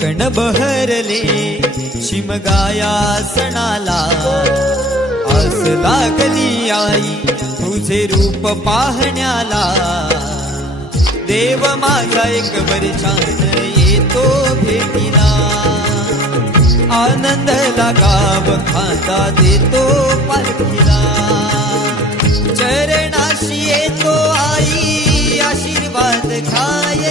कण बहरले शिमगाया सणाला, आस लागली आई तुझे रूप पाहण्याला। देव माझा एक वर्षान येतो भेटीला, आनंद गाव खांदा देतो पालखीला। चरणाशी येतो आई आशीर्वाद घाय